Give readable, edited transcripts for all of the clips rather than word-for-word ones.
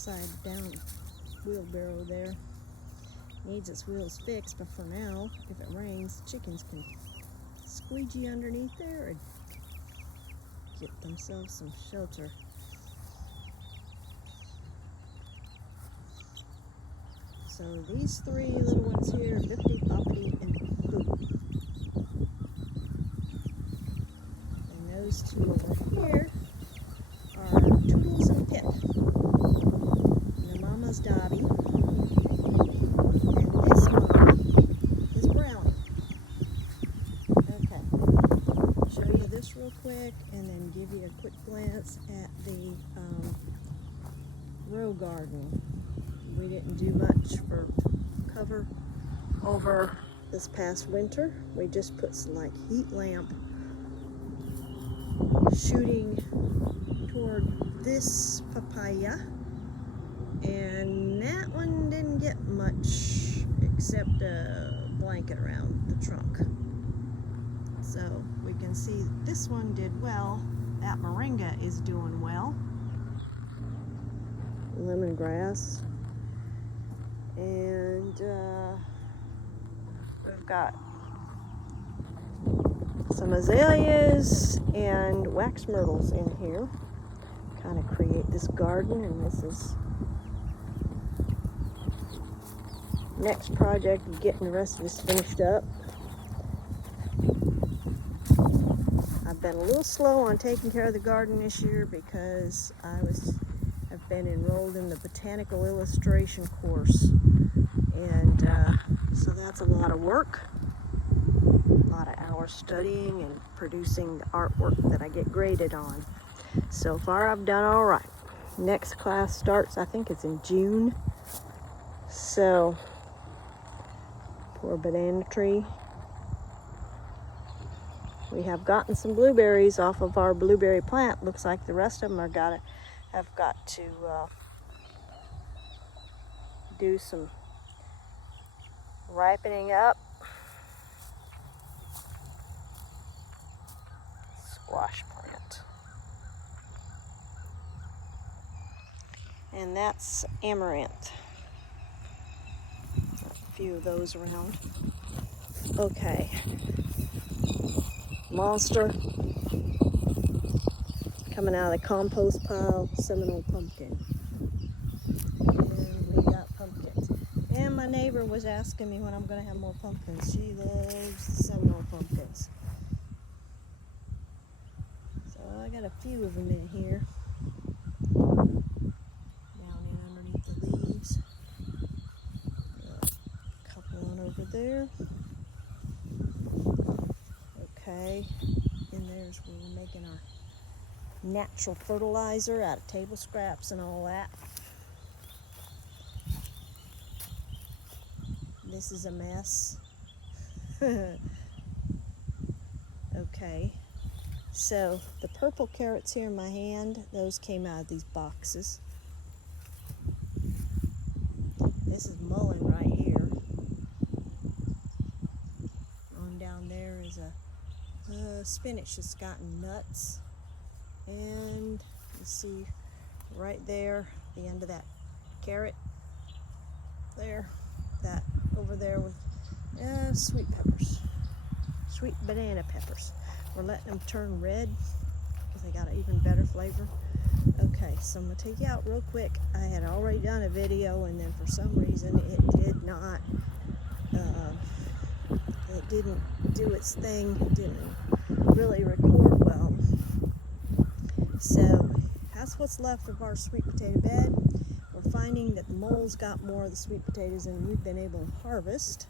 upside down wheelbarrow there. Needs its wheels fixed, but for now, if it rains, chickens can squeegee underneath there and get themselves some shelter. So these three little ones here, Bippity, Boppity, and Boop. And those two over here are Toodles and Pip. And their mama's Dobby. And this mama is Brownie. Okay. Show you this real quick and then give you a quick glance at the row garden. We didn't do much for cover over this past winter. We just put some like heat lamp shooting toward this papaya, and that one didn't get much except a blanket around the trunk. So we can see this one did well. That moringa is doing well. Lemongrass. And we've got some azaleas and wax myrtles in here. Kind of create this garden, and this is next project, getting the rest of this finished up. I've been a little slow on taking care of the garden this year because I've been enrolled in the botanical illustration course, and so that's a lot of work, a lot of hours studying and producing the artwork that I get graded on. So far I've done all right. Next class starts, I think it's in June. So poor banana tree. We have gotten some blueberries off of our blueberry plant. Looks like the rest of them have got to do some ripening up. Squash plant. And that's amaranth. A few of those around. Okay. Monster coming out of the compost pile, Seminole pumpkin. And we got pumpkins. And my neighbor was asking me when I'm going to have more pumpkins. She loves the Seminole pumpkins. So I got a few of them in here. Down in underneath the leaves. Got a couple on over there. Okay. And there's where we're making our natural fertilizer out of table scraps and all that. This is a mess. Okay, so the purple carrots here in my hand, those came out of these boxes. This is mullein right here. On down there is a spinach that's gotten nuts. And you see right there, the end of that carrot there, that over there with sweet peppers, sweet banana peppers. We're letting them turn red because they got an even better flavor. Okay, so I'm gonna take you out real quick. I had already done a video, and then for some reason it did not, it didn't do its thing. It didn't really record well. So that's what's left of our sweet potato bed. We're finding that the moles got more of the sweet potatoes than we've been able to harvest.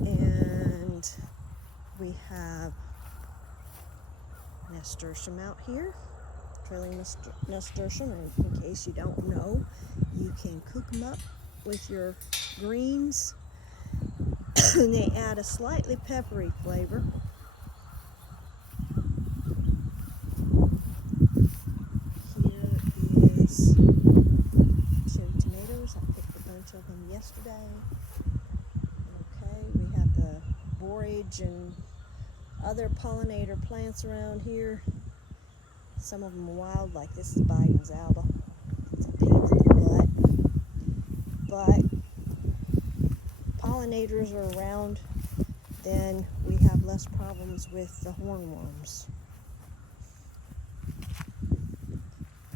And we have nasturtium out here, trailing nasturtium. And in case you don't know, you can cook them up with your greens. And they add a slightly peppery flavor. Of them yesterday. Okay, we have the borage and other pollinator plants around here. Some of them are wild, like this is Biden's alba. It's a pain in the butt. But pollinators are around, then we have less problems with the hornworms.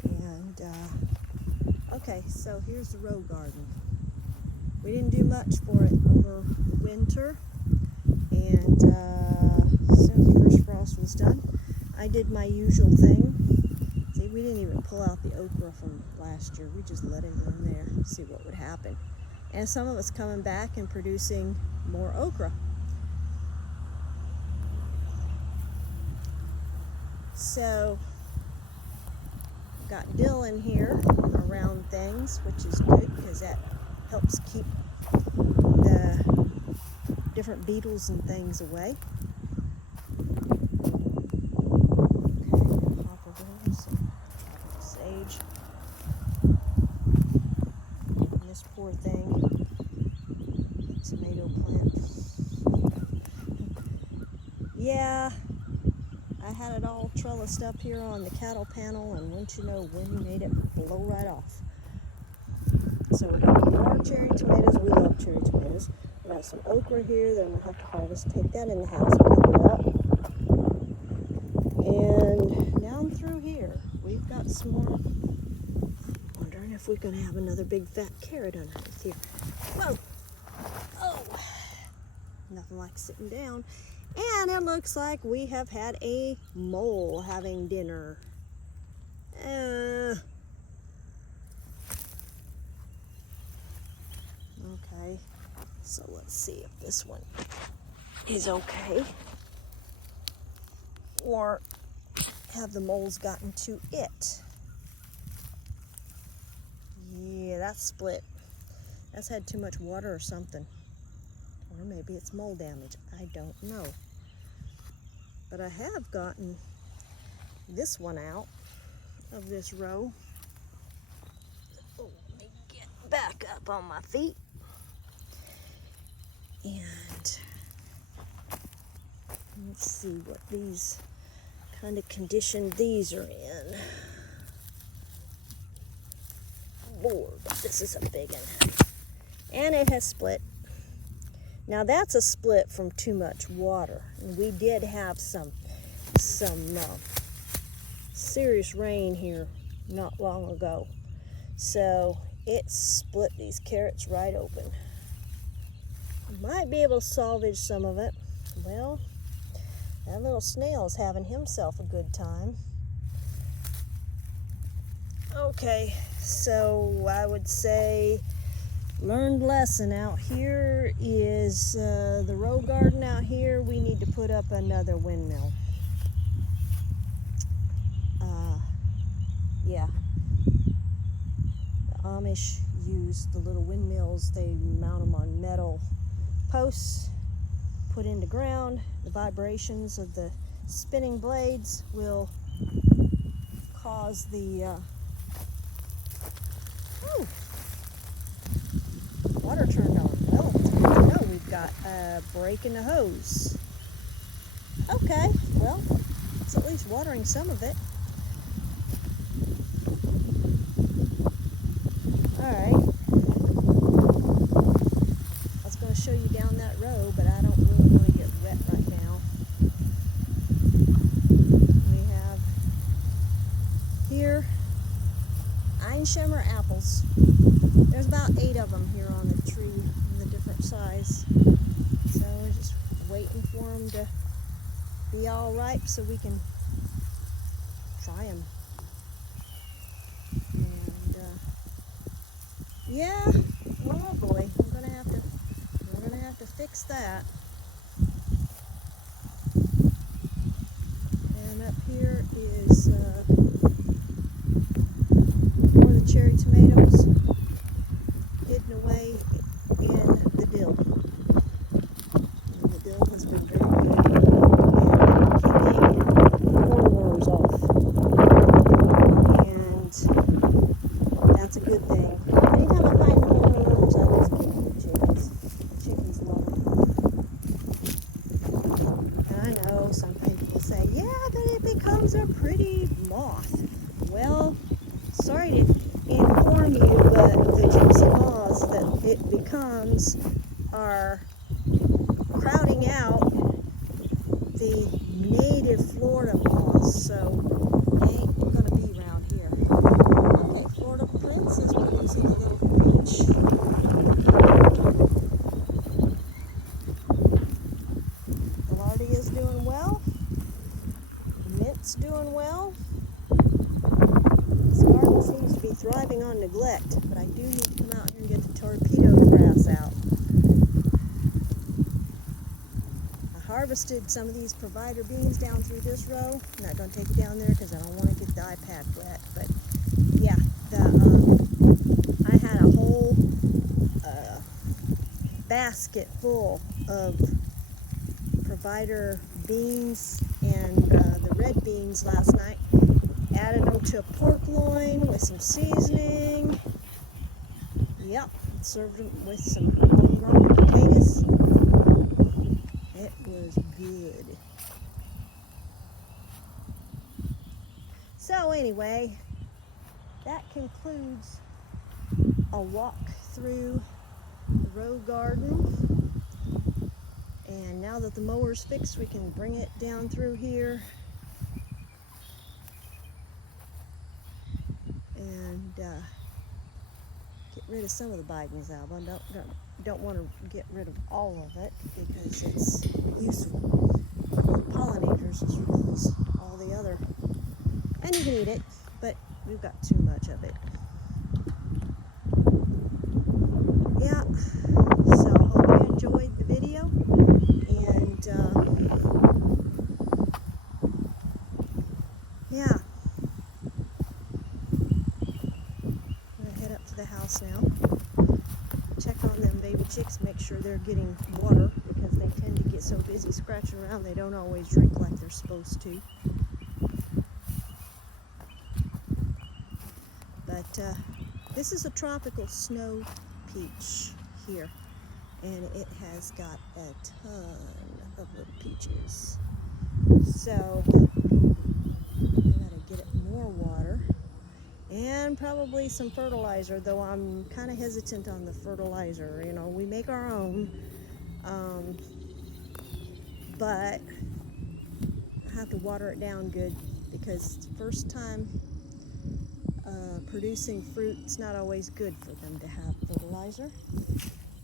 And, okay, so here's the row garden. We didn't do much for it over the winter, and as soon as the first frost was done, I did my usual thing. See, we didn't even pull out the okra from last year. We just let it in there and see what would happen. And some of it's coming back and producing more okra. So, got dill in here around things, which is good because that helps keep the different beetles and things away. Okay, hop over here, some sage. And this poor thing, tomato plant. Yeah, I had it all trellised up here on the cattle panel, and wouldn't you know, wind made it blow right off. So we got more cherry tomatoes. We love cherry tomatoes. We got some okra here that I'm gonna have to harvest. Take that in the house and pick it up. And down through here, we've got some more. Wondering if we're gonna have another big fat carrot underneath here. Whoa! Oh! Nothing like sitting down. And it looks like we have had a mole having dinner. Okay, so let's see if this one is okay. Or have the moles gotten to it? Yeah, that's split. That's had too much water or something. Or maybe it's mold damage. I don't know. But I have gotten this one out of this row. Oh, let me get back up on my feet. And let's see what these kind of condition these are in. Lord, this is a big one. And it has split. Now that's a split from too much water. And we did have some serious rain here not long ago. So it split these carrots right open. Might be able to salvage some of it. Well, that little snail's having himself a good time. Okay, so I would say learned lesson out here is the row garden out here, we need to put up another windmill. Yeah. The Amish use the little windmills. They mount them on metal posts, put into ground. The vibrations of the spinning blades will cause the water turned on. Well, it's good to know we've got a break in the hose. Okay, well, it's at least watering some of it. Alright. I was going to show you down that row, but I don't really want to get wet right now. We have here Einsheimer apples. There's about 8 of them here on the tree in the different size. So we're just waiting for them to be all ripe so we can try them. And yeah, oh boy, we're gonna have to fix that. And up here is more of the cherry tomatoes hidden away in the dill. And the dill has been very good at keeping hornworms off. And that's a good thing. Anytime I find hornworms, I just give them to the chickens. The chickens love them. And I know some people say, yeah, but becomes a pretty moth. Well, sorry to inform you, but the gypsy moths that it becomes are crowding out the native Florida moths, so they ain't gonna be around here. Okay, Florida Prince is producing a little peach. Gaillardia is doing well. Mint's doing well. This garden seems to be thriving on neglect, but I do need to come out here and get the torpedo grass out. I harvested some of these provider beans down through this row. I'm not going to take it down there because I don't want to get the iPad wet, but yeah, I had a whole basket full of provider beans and the red beans last night. Added them to a pork loin with some seasoning. Yep, served them with some homegrown potatoes. It was good. So anyway, that concludes a walk through the row garden. And now that the mower's fixed, we can bring it down through here and get rid of some of the bigness-alba. Don't want to get rid of all of it because it's useful for pollinators as well as all the other. And you can eat it, but we've got too much of it. Yeah, so hope you enjoyed the video, and yeah, I'm gonna head up to the house now, check on them baby chicks, make sure they're getting water, because they tend to get so busy scratching around they don't always drink like they're supposed to. But this is a tropical snow peach here, and it has got a ton of little peaches. So I gotta get it more water and probably some fertilizer, though I'm kind of hesitant on the fertilizer. You know, we make our own, but I have to water it down good because it's the first time producing fruit. It's not always good for them to have fertilizer.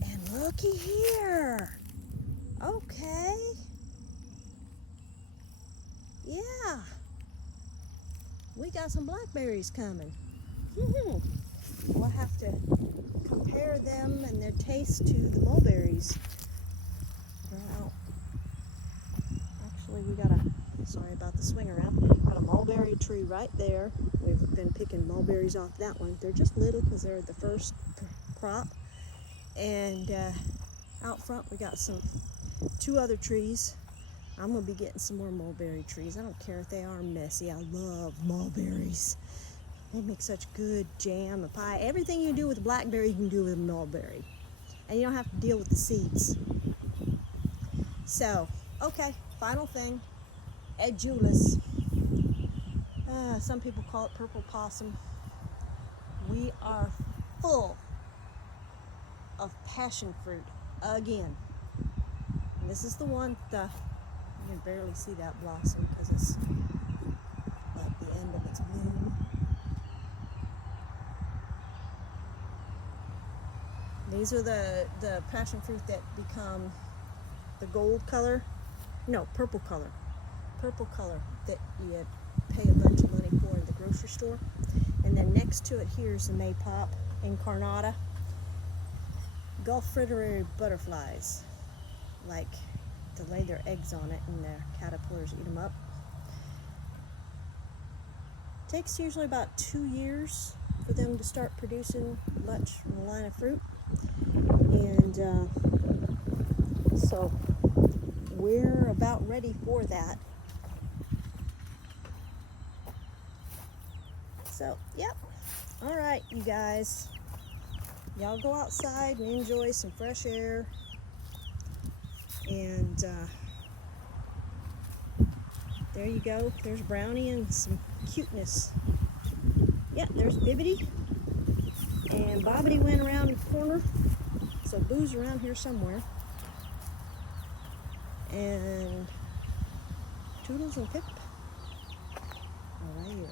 And looky here. Okay. Yeah. We got some blackberries coming. We'll have to compare them and their taste to the mulberries. Well, actually, we got sorry about the swing around. Got a mulberry tree right there. We've been picking mulberries off that one. They're just little because they're the first crop. And out front we got two other trees. I'm gonna be getting some more mulberry trees. I don't care if they are messy. I love mulberries. They make such good jam and pie. Everything you do with a blackberry, you can do with a mulberry. And you don't have to deal with the seeds. So, okay, final thing. Edulis. Some people call it purple possum. We are full of passion fruit again. And this is the one you can barely see that blossom because it's like the end of its bloom. These are the passion fruit that become the gold color. No, purple color. Purple color that you pay a bunch of money for in the grocery store. And then next to it here is the maypop incarnata. Gulf fritillary butterflies like to lay their eggs on it, and the caterpillars eat them up. It takes usually about 2 years for them to start producing much from a line of fruit. And so we're about ready for that. So, yep. All right, you guys. Y'all go outside and enjoy some fresh air. And There you go. There's Brownie and some cuteness. Yeah, there's Bibbidi. And Bobbity went around the corner. So Boo's around here somewhere. And Toodles and Pip are right here.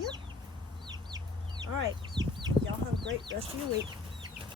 Yep. All right. Y'all have a great rest of your week.